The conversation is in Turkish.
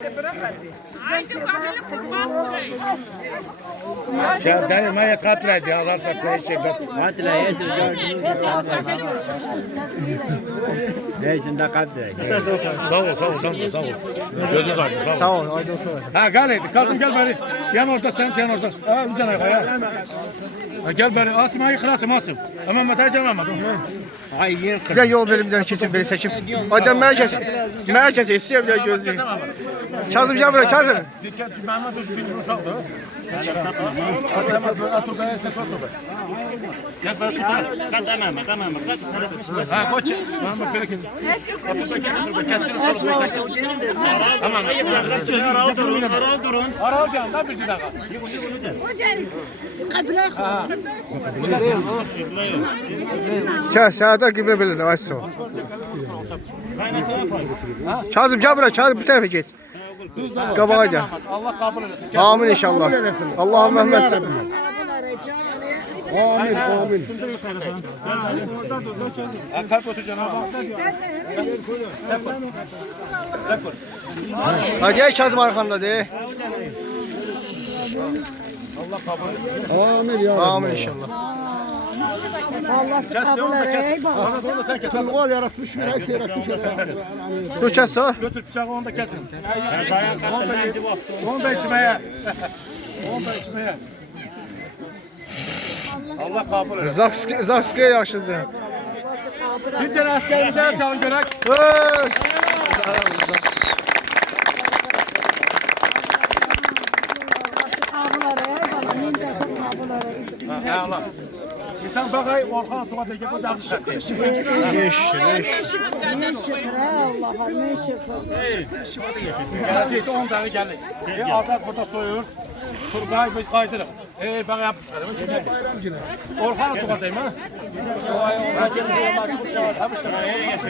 Ay, you got to look for şerbet. Katile yedir gördünüz mü? Neyse de katile. Sağ ol, sağ ol, canım, sağ ol. Gözün sağ ol, sağ ol. Sağ ol, haydi otur. Ha gel hadi, Kasım gel beri. Yan orta, sen yan orta. Ha bir cana ya. Ha gel beri, Asım ayı kırasım Asım. Ama Mehmet Can yer Bir yol tane kesin beni seçim. Adam merkez, merkez istiyor bir gözlüğü. Kazım gel buraya Kazım. Dikkat, Mehmet Öz bin Bey'e kesin, kesin soru bu sen kesin. Tamam. Aral durun aral durun. Aral diyen da bir dakika. Sen sağda gibi böyle de açsın. Kazım gel buraya Kazım bir tarafa geç. Kabağa gel. Allah kabul etsin. Amin inşallah. Allah'ım Mehmet sen. Amin, amin. Kalk otur canım. Ha gel Kazım arkanda de. Amin ya. Amin inşallah. Ne onda kes. Bana da sen kes. Allah yaratmış bir ay yaratmış. Dur kes ha. Götür bıçağı onu da kesin. Onu da, içmeye. Onu da içmeye. Allah kabul etsin. Zakski, Zakski'ye yaşlıdır. Bir tane askerimize çalın görek. Hey! Ha, Allah. İnsan bakay Orhan Bey'e bu dağış etti. Leş, leş. Allah'ım ne şükür. Gelecekte 10 tane geldik. E, Azat burada soyur. Turgay biz kaydırık. E, bana yapmışlar. Orhan Tuğba değil mi?